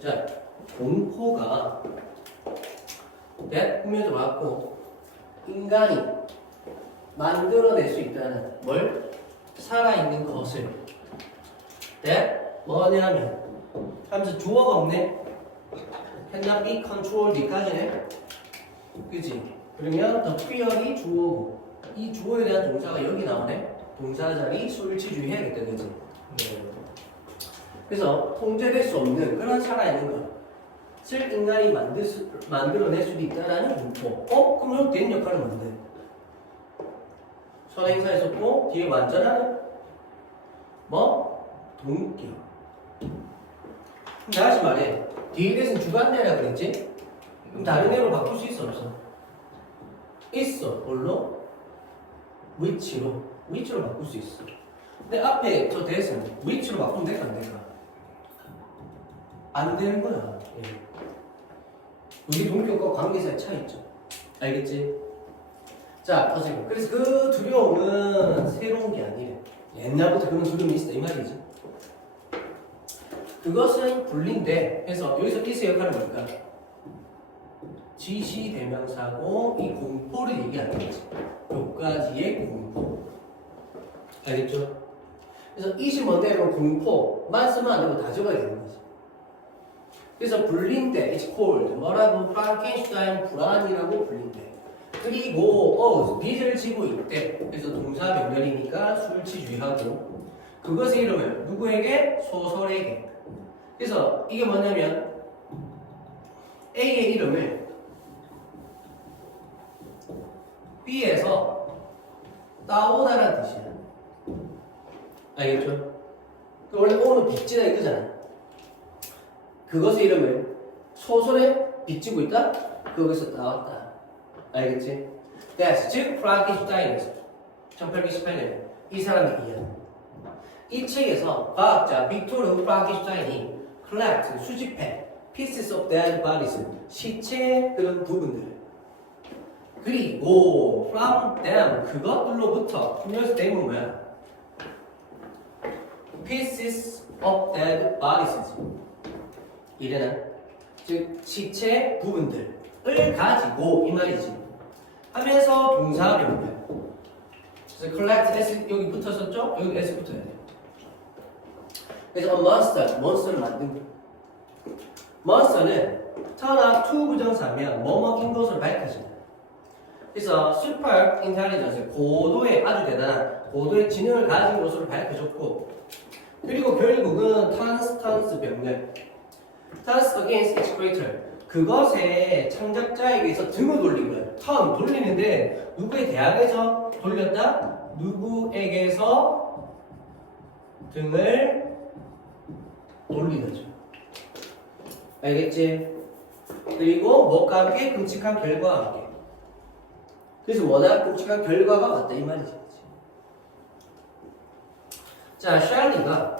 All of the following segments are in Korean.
자, 공포가 꾸며져 왔고 인간이 만들어낼 수 있다는 뭘? 살아있는 것을 뭐냐면 하면서 주어가 없네. cannot be controlled 여기까지네. 그치? 그러면 the fear이 주어고 이 주어에 대한 동사가 여기 나오네. 동사 자리 수일치주의 해야겠다. 그치? 네. 그래서 통제될 수 없는 그런 살아있는 것을 인간이 만들어낼 수도 있다는 공포. 그럼 여기 된 역할은 뭔데? 선행사했었고 뒤에 완전하는 동격. 그럼 다시 말해. 뒤에 대해서는 주관대라 그랬지? 그럼 다른 애로 바꿀 수 있어 없어? 있어. 뭘로? 위치로 바꿀 수 있어. 근데 앞에 저 대해서는 위치로 바꾸면 될까 안 될까? 안 되는 거야. 예. 우리 동격과 관계사의 차이죠. 알겠지? 자, 어쨌든 그래서 그 두려움은 새로운 게 아니래. 옛날부터 그런 두려움이 있었다 이 말이지. 그것은 분리인데 해서 여기서 is 역할은 뭘까? 지시대명사고 이 공포를 얘기하는 거지. 요까지의 공포. 알겠죠? 그래서 is이 뭔데로 공포만 쓰면 안 되고 다 적어야 되는 거지. 그래서 불린데 it's called 뭐라고? 프랑켄슈타인 불안이라고 불린데. 그리고 빚을 지고 있대. 그래서 동사 병렬이니까 수일치주의하고 그것의 이름을 누구에게? 소설에게. 그래서 이게 뭐냐면 A의 이름을 B에서 따오다라는 뜻이야. 알겠죠? 원래 O는 빚지다 이거잖아. 그것의 이름을 소설에 빚지고 있다? 거기서 따왔다. 알겠지? 즉 프랑켄슈타인에서 1818년 이 사람의 이야기. 이 책에서 과학자 빅토르 프랑켄슈타인이 collect, 수집해 pieces of dead bodies, 시체의 그런 부분들을 그리고 from them, 그것들로부터 그녀에서 되면 뭐야? pieces of dead bodies 이래는 즉 시체 부분들을 가지고 이 말이지 하면서 동사 병렬. 그래서 collect s 여기 붙었었죠? 여기 s 붙어야 돼. 그래서 monster를 만든 거. monster는 turn out to 부정사면 뭐뭐인 것으로 밝혀진다. 그래서 super intelligence 고도의 아주 대단한 고도의 지능을 가진 것으로 밝혀졌고 그리고 결국은 탄스탄스 병렬 turns against its creator 그것의 창작자에게서 등을 돌린 거야. 턴 돌리는데 누구의 대학에서 돌렸다? 누구에게서 등을 돌리는 거죠. 알겠지? 그리고 뭐가 함께? 끔찍한 결과와 함께. 그래서 워낙 끔찍한 결과가 왔다 이 말이지. 자, 샬리가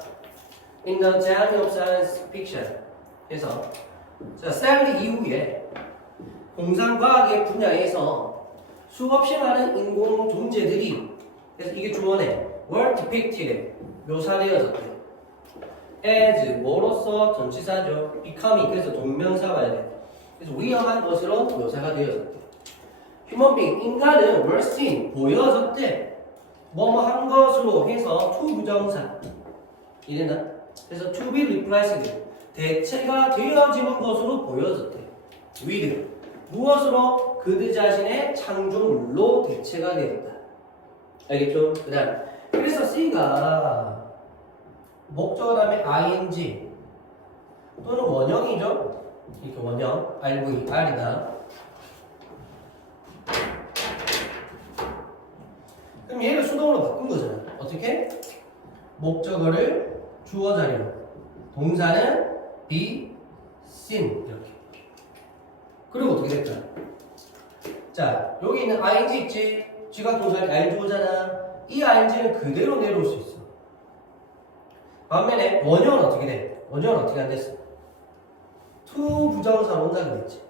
In the genre of science fiction 해서 자, 셀리 이후에 공상과학의 분야에서 수없이 많은 인공 존재들이 그래서 이게 주어네 were depicted 묘사되어졌대. as 뭐로서 전치사죠. becoming 그래서 동명사 봐야 돼. 그래서 위험한 것으로 묘사가 되어졌대. human being 인간은 were seen 보여졌대. 뭐뭐 한 것으로 해서 to 부정사 이랬나? 그래서 to be replaced 대체가 되어지는 것으로 보여졌대. with 무엇으로? 그들 자신의 창조물로 대체가 되었다. 알겠죠? 그 다음 그래서 C가 목적어 다음에 ing 또는 원형이죠. 이렇게 원형 RV, R이다. 그럼 얘를 수동으로 바꾼 거잖아. 어떻게? 목적어를 주어 자리로 동사는 be seen 이렇게. 그리고 어떻게 될까? 자, 여기 있는 ing 있지? 지각 동사는 ing잖아. 이 ing는 그대로 내려올 수 있어. 반면에 원형은 어떻게 돼? 원형은 어떻게 안 됐어? to 부정사로 온다 그랬지.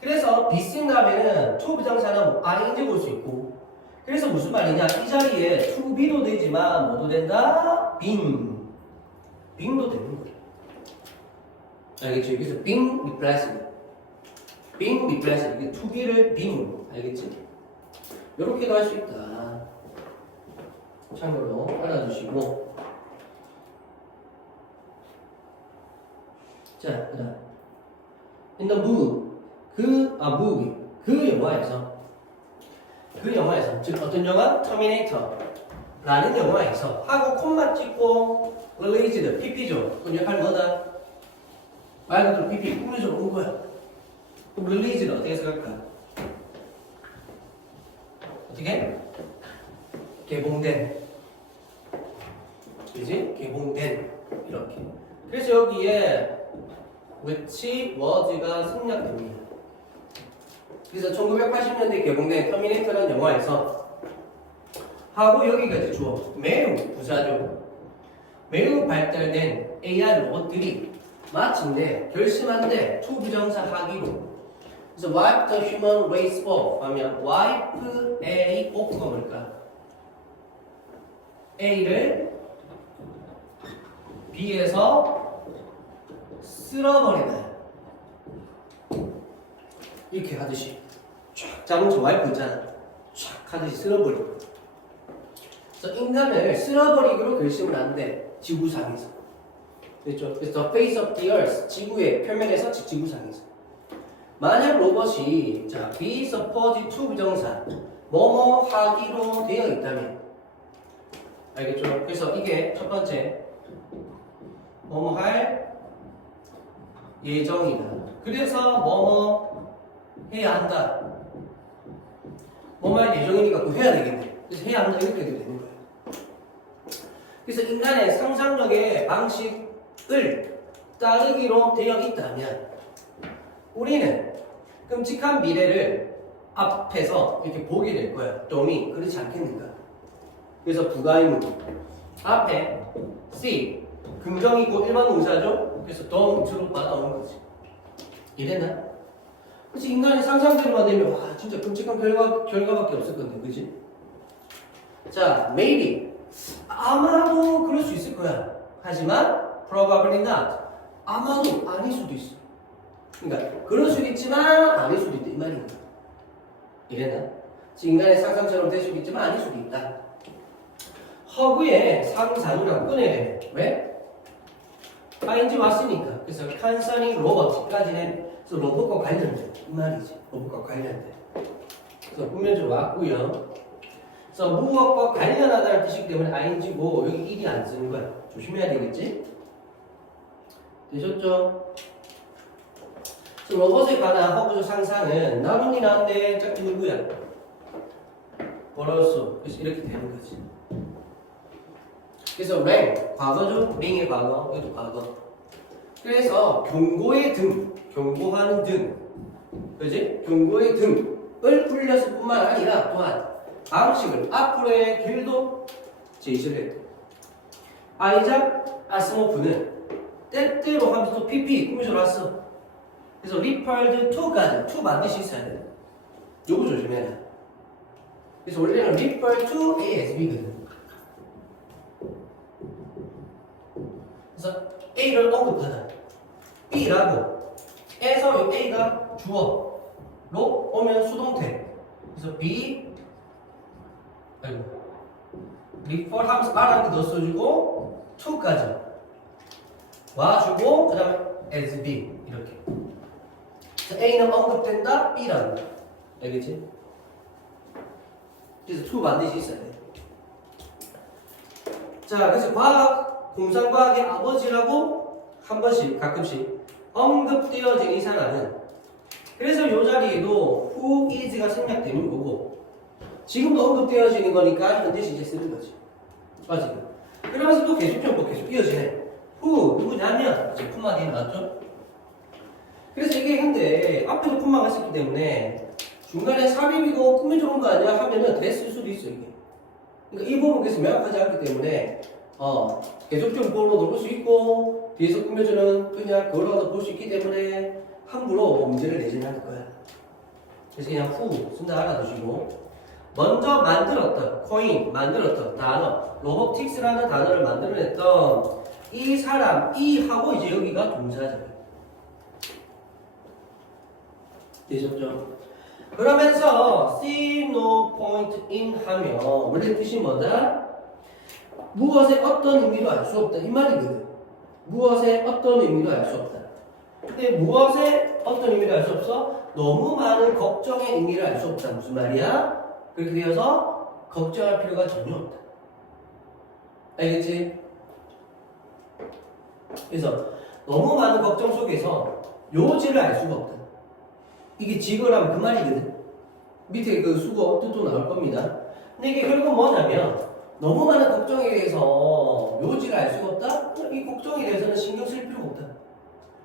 그래서 be seen 다음에는 to 부정사는 ing 올 수 있고 그래서 무슨 말이냐? 이 자리에 to be도 되지만 뭐도 된다? being도 되는 거야. 알겠지? 여기서 being replaced. being replaced. 이게 to be를 being으로. 알겠지? 이렇게도 할 수 있다. 참고로 알아두시고. 자, 그다음. In the movie. movie. 그 영화에서. 즉, 어떤 영화? 터미네이터. 라는 영화에서 하고 콤마 찍고 released, PP죠. 그 역할 뭐다? 말 그대로 PP 꾸며져 온 거야. 그럼 released 어떻게 생각할까? 어떻게? 개봉된. 그지? 개봉된. 이렇게. 그래서 여기에 which was가 생략됩니다. 그래서 1980년대 개봉된 터미네이터라는 영화에서 하고 여기까지 주어 매우 부사죠. 매우 발달된 AI 로봇들이 마침내 결심한데 to 부정사 하기로 그래서 wipe the human race off 하면 wipe A off가 뭘까? A를 B에서 쓸어버리다 이렇게 하듯이 쫙 잡은 저 와이프 있잖아 쫙 하듯이 쓸어버리고 그래서 인간을 쓸어버리기로 결심을 하는데 지구상에서 그렇죠? 그래서 the face of the earth 지구의 표면에서 지구상에서 만약 로봇이 자 be supposed to 부정사 뭐뭐 하기로 되어 있다면 알겠죠? 그래서 이게 첫 번째 뭐뭐 할 예정이다 그래서 뭐뭐 해야 한다 뭐뭐 할 예정이니까 그거 해야 되겠네 그래서 해야 한다 이렇게 되는 거예요. 그래서 인간의 상상력의 방식을 따르기로 되어 있다면 우리는 끔찍한 미래를 앞에서 이렇게 보게 될 거야. dom이 그렇지 않겠는가? 그래서 부가의문 앞에 C 긍정이고 일반 동사죠. 그래서 dom으로 받아오는 거지. 이랬나? 그래서 인간의 상상대로만 되면 와 진짜 끔찍한 결과밖에 없을 건데, 그지? 자, maybe 아마도 그럴 수 있을 거야. 하지만 probably not 아마도 아닐 수도 있어. 그러니까 그럴 수도 있지만 아닐 수도 있다 이 말인가? 이랬나? 인간의 상상처럼 될 수도 있지만 아닐 수도 있다. 허구의 상상이라고 꺼내야 돼. 왜? ing 왔으니까. 그래서 concerning robot까지는 그래서 로봇과 관련돼 이 말이지. 로봇과 관련돼. 그래서 분명적으로 왔고요. 그래서 무엇과 관련하다는 뜻이기 때문에 ing 뭐 여기 일이 안 쓰는 거야. 조심해야 되겠지? 되셨죠? 그래서 로봇에 관한 허구적 상상은 나눈이 나한테 짝지 누구야? 벌었어. 그래서 이렇게 되는 거지. 그래서 랭, 과거죠? 링의 과거, 이것도 과거. 그래서 경고의 등, 경고하는 등, 그지? 경고의 등을 풀렸을 뿐만 아니라 또한 방식을 앞으로의 길도 제시를 했대. 아이작 아스모프는 때때로 하면서 PP 꾸며져 왔어. 그래서 referred to까지 to 반드시 있어야 돼. 요거 조심해야 돼. 그래서 원래는 refer to A as B거든. 그래서 A를 언급하다. B라고 에서 이 A가 주어로 오면 수동태. 그래서 B refer 하면서 R한테 더 써주고 to까지 와주고 그 다음에 as B 이렇게. 그래서 A는 언급된다 B라는 거. 알겠지? 그래서 to 반드시 있어야 돼. 자, 그래서 과학, 공상과학의 아버지라고 한 번씩 가끔씩 언급되어진 이 사람은 그래서 이 자리에도 who is가 생략되는 거고 지금도 언급되어지는 거니까 현재 시제 쓰는 거지. 맞지? 그러면서 또 계속적으로 계속 이어지네. who 누구냐면 이제 품마 뒤에 나왔죠? 그래서 이게 근데 앞에도 품마가 있었기 때문에 중간에 삽입이고 꾸며져 온 거 아니야 하면은 됐을 수도 있어 이게. 그러니까 이 부분이 계속 명확하지 않기 때문에 계속적으로 볼 수 있고 뒤에서 꾸며주는 그냥 그거라도 볼 수 있기 때문에 함부로 문제를 내지는 않을 거야. 그래서 그냥 후 쓴다 알아두시고 먼저 만들었던 코인 만들었던 단어 로보틱스라는 단어를 만들어냈던 이 사람 이 하고 이제 여기가 동사잖아요. 되셨죠? 그러면서 see no point in 하면 원래 뜻이 뭐다? 무엇의 어떤 의미도 알 수 없다 이 말이거든. 무엇의 어떤 의미도 알 수 없다. 근데 무엇의 어떤 의미도 알 수 없어? 너무 많은 걱정의 의미를 알 수 없다. 무슨 말이야? 그렇게 되어서 걱정할 필요가 전혀 없다. 알겠지? 그래서 너무 많은 걱정 속에서 요지를 알 수가 없다. 이게 지거라면 그 말이거든. 밑에 그 수거 뜻도 나올 겁니다. 근데 이게 결국 뭐냐면 너무 많은 걱정에 대해서 요지를 알 수가 없다? 이 걱정에 대해서는 신경 쓸 필요가 없다.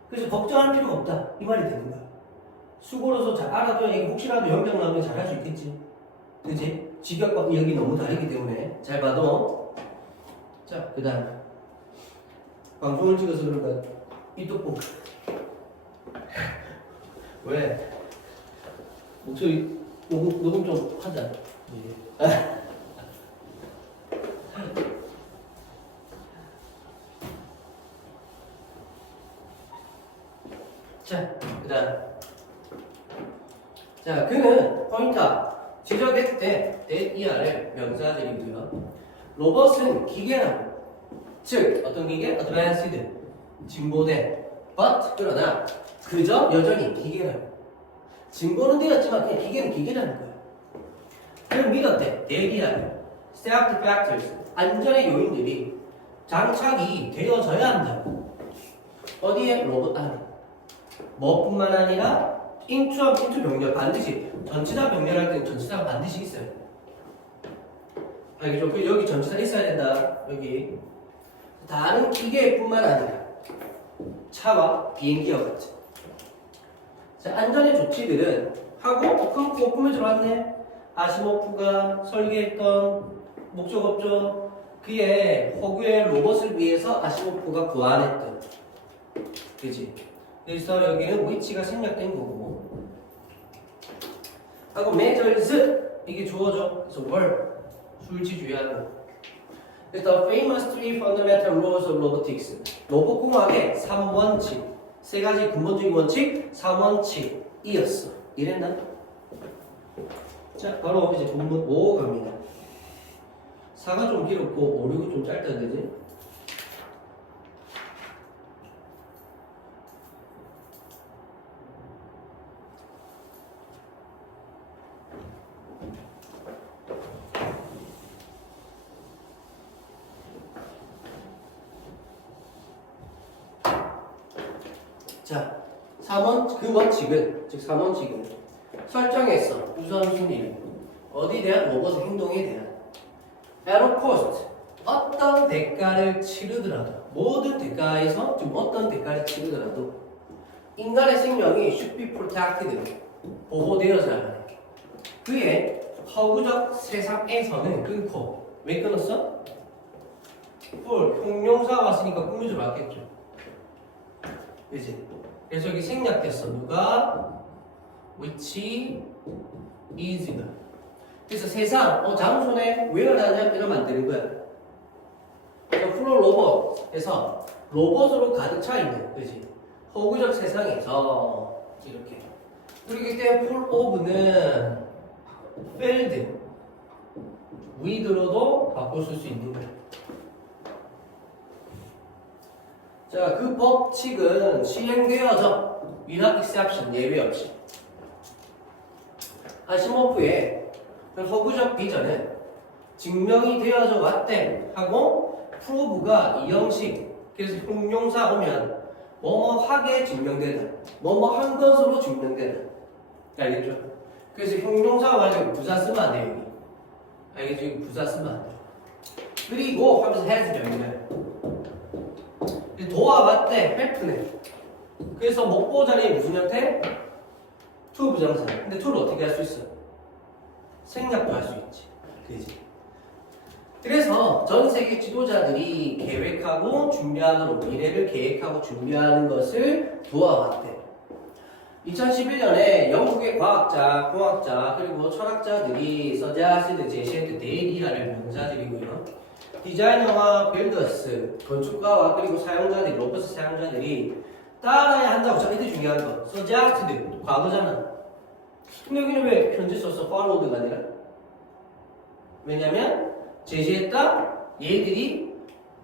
그래서 걱정할 필요가 없다. 이 말이 되는 거야. 수고로서 잘 알아둬야 이게 혹시라도 연병 나오면 잘 할 수 있겠지. 그치? 직역과 여기 너무 다르기 때문에 잘 봐도. 자, 그 다음 방송을 찍어서 그런가 이 떡볶 왜? 목소리 녹음 좀 하자. 예. 자, 그 다음. 자, 그는 포인터 지적했대 ER을 명사들이고요. 로봇은 기계라고. 즉, 어떤 기계? advanced, 진보된. but, 그러나 그저 여전히 기계라고. 진보는 되었지만 그냥 기계는 기계라는 거야. 그럼 믿었대. ER을. safety factors, 안전의 요인들이 장착이 되어져야 한다고. 어디에? 로봇 안에. 뭐뿐만 아니라 인투와 인투 병렬 반드시 전치사 병렬할 때는 전치사가 반드시 있어요. 알겠죠? 그 여기 전치사 있어야 된다. 여기 다른 기계뿐만 아니라 차와 비행기와 같은. 자, 안전의 조치들은 하고 큰 꾸며 들어왔네. 아시모프가 설계했던 목적업죠. 그의 허구의 로봇을 위해서 아시모프가 고안했던. 그지? 그래서 여기는 위치가 생략된 거고. 하고 measures 이게 주어져. 그래서 월 술지주의하고. 그래서 famous three fundamental rules of robotics. 로봇공학의 3원칙. 세 가지 근본적인 원칙, 3원칙이었어. 이랬나? 자, 바로 이제 본문 5 갑니다. 4가 좀 길었고 5, 6은 좀 짧다 그지? 자, 3원, 그 원칙은, 즉 3원칙은 설정했어. 우선순위를. 어디에 대한? 로봇의 행동에 대한. at a cost. 어떤 대가를 치르더라도, 모든 대가에서 좀 어떤 대가를 치르더라도 인간의 생명이 should be protected. 보호되어져야 해. 그의 허구적 세상에서는 끊고. 왜 끊었어? 형용사가 왔으니까 꾸며줘 맞겠죠. 그치? 그래서 여기 생략됐어. 누가? which is가. 그래서 세상, 장소네 왜 하냐? 이러면 안 되는 거야. 그러니까 프로 로봇에서 로봇으로 가득 차 있는, 그지? 허구적 세상에서 이렇게. 그렇기 때문에 풀 오브는 filled with로도 바꿔 쓸 수 있는 거야. 자, 그 법칙은 시행되어져. without exception, 예외 없이. 아시모프의 허구적 비전은 증명이 되어져 왔대 하고 prove가 이 형식. 그래서 형용사 오면 뭐뭐하게 증명되다. 뭐뭐한 것으로 증명되다. 알겠죠? 그래서 형용사 와가지고 부사 쓰면 안 돼, 여기. 알겠죠? 부사 쓰면 안 돼. 그리고 하면서 has 병이네. 도와봤대, help네. 그래서 목보 자리에 무슨 형태? to 부정사. 근데 to를 어떻게 할 수 있어? 생략도 할 수 있지. 그지? 그래서 전 세계 지도자들이 계획하고 준비하도록 미래를 계획하고 준비하는 것을 도와왔대. 2011년에 영국의 과학자, 공학자, 그리고 철학자들이 서자스드 제시했던 데이리아를 명사들이고요. 디자이너와 빌더스, 건축가와 그리고 사용자들이, 로봇 사용자들이 따라야 한다고. 자, 이때 중요한 거. 서자스드, 과거잖아. 근데 여기는 왜 현재 썼어? followed가 아니라? 왜냐면 제시했다 얘들이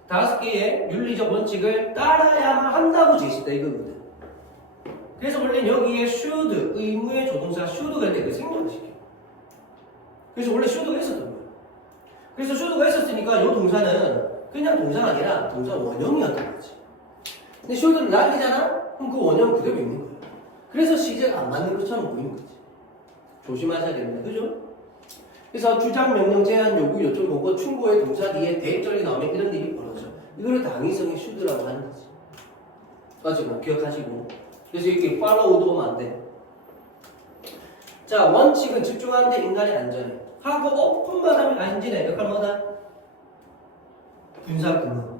5개의 윤리적 원칙을 따라야만 한다고 제시했다 이거거든. 그래서 원래 여기에 should 의무의 조동사 should가 할 때 그 생략을 시켜. 그래서 원래 should가 있었던 거야. 그래서 should가 있었으니까 이 동사는 그냥 동사가 아니라 동사 원형이었던 거지. 근데 should를 날리잖아? 그럼 그 원형 그대로 있는 거야. 그래서 시제가 안 맞는 것처럼 보이는 거지. 조심하셔야 됩니다. 그죠? 그래서 주장, 명령, 제한, 요구, 요청, 공고, 충고의 동사 뒤에 대입절이 나오면 이런 일이 벌어져. 이거를 당위성의 should라고 하는 거지. 맞죠? 기억하시고. 그래서 이렇게 follow도 오면 안 돼. 자, 원칙은 집중하는데 인간의 안전에. 하고 오픈만 하면 안진의 역할 뭐다? 분사구문.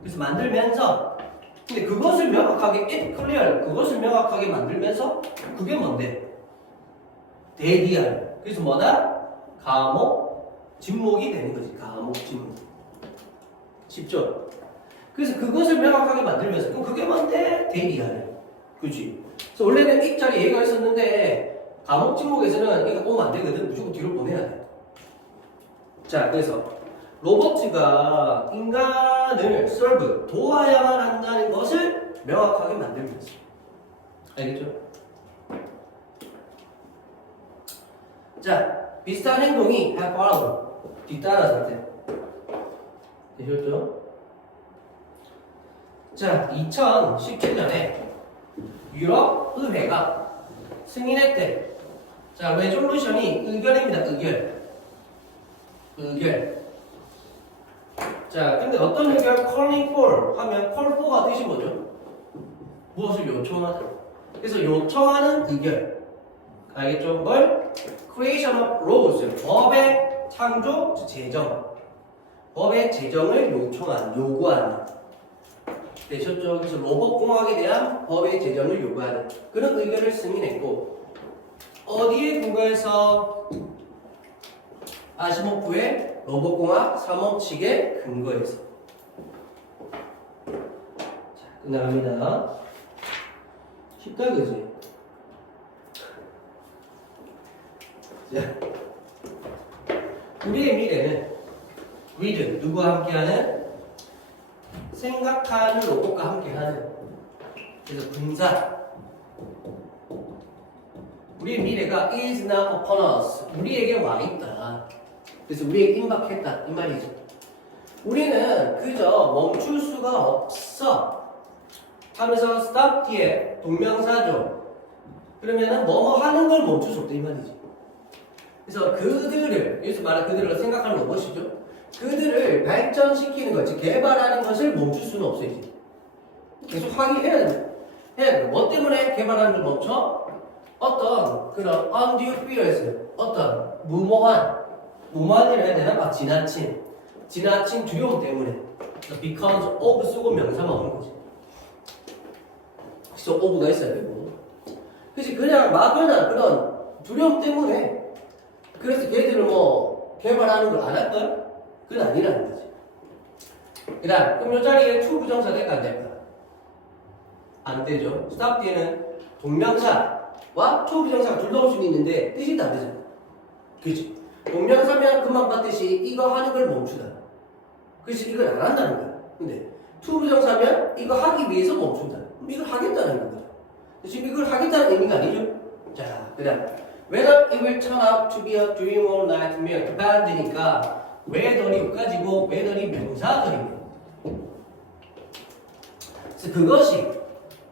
그래서 만들면서 근데 그것을 명확하게 it clear 그것을 명확하게 만들면서 그게 뭔데? 대디알. 그래서 뭐다? 감옥 진목이 되는 거지. 감옥 진목. 쉽죠? 그래서 그것을 명확하게 만들면서 그럼 그게 뭔데? 대디알. 그치? 그래서 원래는 이 자리에 얘가 있었는데 감옥 진목에서는 얘가 오면 안 되거든. 무조건 뒤로 보내야 돼. 자, 그래서 로봇가 인간을 serve, 도와야만 한다는 것을 명확하게 만들면서. 알겠죠? 자, 비슷한 행동이 have followed, 뒤따라서 때. 되셨죠? 자, 2017년에 유럽 의회가 승인했대. 자, 레졸루션이 의결입니다. 의결. 자, 근데 어떤 의결? calling for 하면 call for가 뜻이 뭐죠? 무엇을 요청하다. 그래서 요청하는 의결. 알겠죠? 뭘? creation of laws. 법의 창조, 제정. 법의 제정을 요구하는. 되셨죠? 그래서 로봇공학에 대한 법의 제정을 요구하는 그런 의결을 승인했고, 어디에 근거해서? 아시모프의 로봇공학 3원칙에 근거해서. 자, 끝나갑니다. 쉽다, 그지? 자, 우리의 미래는 with, 누구와 함께하는? 생각하는 로봇과 함께하는. 그래서 분사. 우리의 미래가 is now upon us. 우리에게 와 있다. 그래서 우리에게 임박했다. 이 말이죠. 우리는 그저 멈출 수가 없어. 하면서 stop 뒤에 동명사죠. 그러면은 뭐뭐 하는 걸 멈출 수 없다. 이 말이지. 그래서 그들을, 여기서 말한 그들을 생각하는 로봇이죠. 그들을 발전시키는 것, 즉 개발하는 것을 멈출 수는 없어 이제. 계속 해야 돼. 뭐 때문에 개발하는 걸 멈춰? 어떤 그런 undue fears, 어떤 무모한이라 해야 되나? 지나친 두려움 때문에. because of 쓰고 명사가 오는 거지. 그래서 of가 있어야 되고. 그치, 그냥 막연한 그런 두려움 때문에. 그래서 걔들을 뭐 개발하는 걸 안 할까? 그건 아니라는 거지. 그 다음, 그럼 이 자리에 to 부정사 될까 안 될까? 안 되죠. stop 뒤에는 동명사와 to 부정사가 둘 다 올 수는 있는데 뜻이 다르잖아. 그치? 동명사면 금방 봤듯이 이거 하는 걸 멈추다. 그래서 이걸 안 한다는 거야. 근데 to 부정사면 이거 하기 위해서 멈춘다. 그럼 이걸 하겠다는 거야. 지금 이걸 하겠다는 의미가 아니죠. 자, 그 다음 whether it will turn out to be a dream or nightmare depend니까 whether이 가지고 whether이 명사들이에요. 그래서 그것이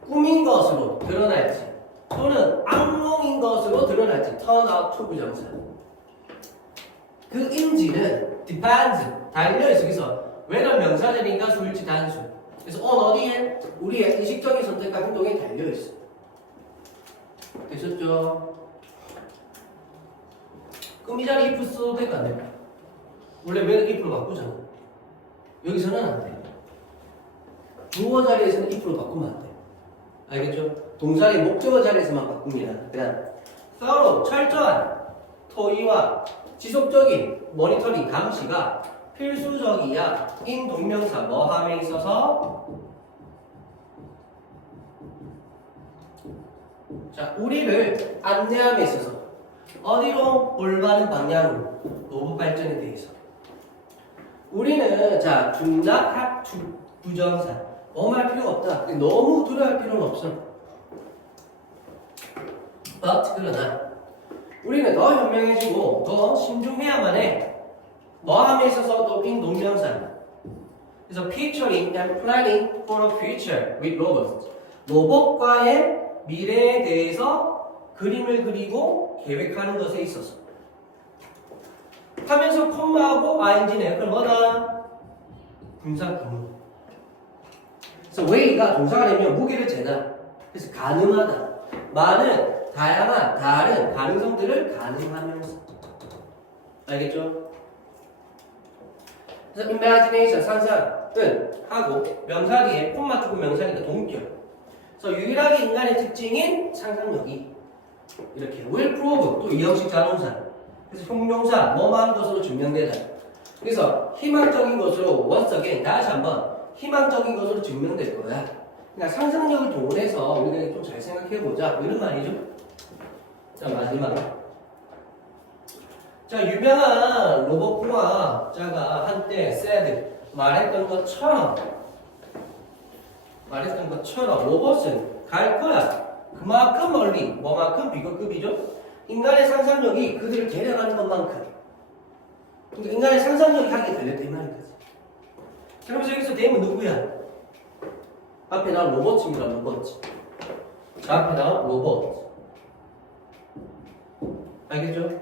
꿈인 것으로 드러날지 또는 악몽인 것으로 드러날지 turn out to 부정사. 그 인지는 depends 달려있어. 그래서 whether 명사들인가 수일치 단수. 그래서 어디에? 우리의 의식적인 선택과 행동에 달려있어. 되셨죠? 그럼 이 자리 if 써도 될까 안 될까? 원래 whether if로 바꾸잖아. 여기서는 안 돼. 주어 자리에서는 if로 바꾸면 안 돼. 알겠죠? 동사의 목적어 자리에서만 바꿉니다. 그다음 thorough 철저한 토의와 지속적인 모니터링 감시가 필수적이야. 인 동명사 뭐함에 있어서 자, 우리를 안내함에 있어서 어디로 올바른 방향으로 로봇 발전에 대해서 우리는 자 중락 합 부정사 뭐할 필요가 없다. 너무 두려워할 필요는 없어. But 그러나 우리는 더 현명해지고 더 신중해야만 해. 뭐함에 있어서 또 빈동명사. 그래서 picturing and planning for a future with robots. 로봇과의 미래에 대해서 그림을 그리고 계획하는 것에 있어서 하면서 콤마하고 ing네. 그럼 뭐다? 분사구문. 그래서 way가 동사가 되면 무게를 재다. 그래서 가능하다. 많은 다양한 다른 가능성들을 가능하면서. 알겠죠? 그래서 imagination 상상은 하고 명사 뒤에 콤마 주고 명사니까 동격. 그래서 유일하게 인간의 특징인 상상력이 이렇게 will prove 또 이형식 자동사. 그래서 형용사 뭐만 것으로 증명되다. 그래서 희망적인 것으로 once again 다시 한번 희망적인 것으로 증명될 거야. 그러니까 상상력을 동원해서 우리가 좀 잘 생각해보자 이런 말이죠. 자 마지막. 자 유명한 로봇공학자가 한때 said 말했던 것처럼 로봇은 갈 거야. 그만큼 멀리 뭐만큼 비교급이죠. 인간의 상상력이 그들을 개량하는 것만큼. 그러니까 인간의 상상력이 하게 달렸다 이 말이거든. 그러면서 여기서 대면 누구야? 앞에 나온 로봇입니다. 로봇. 자 앞에 나온 로봇. 알겠죠?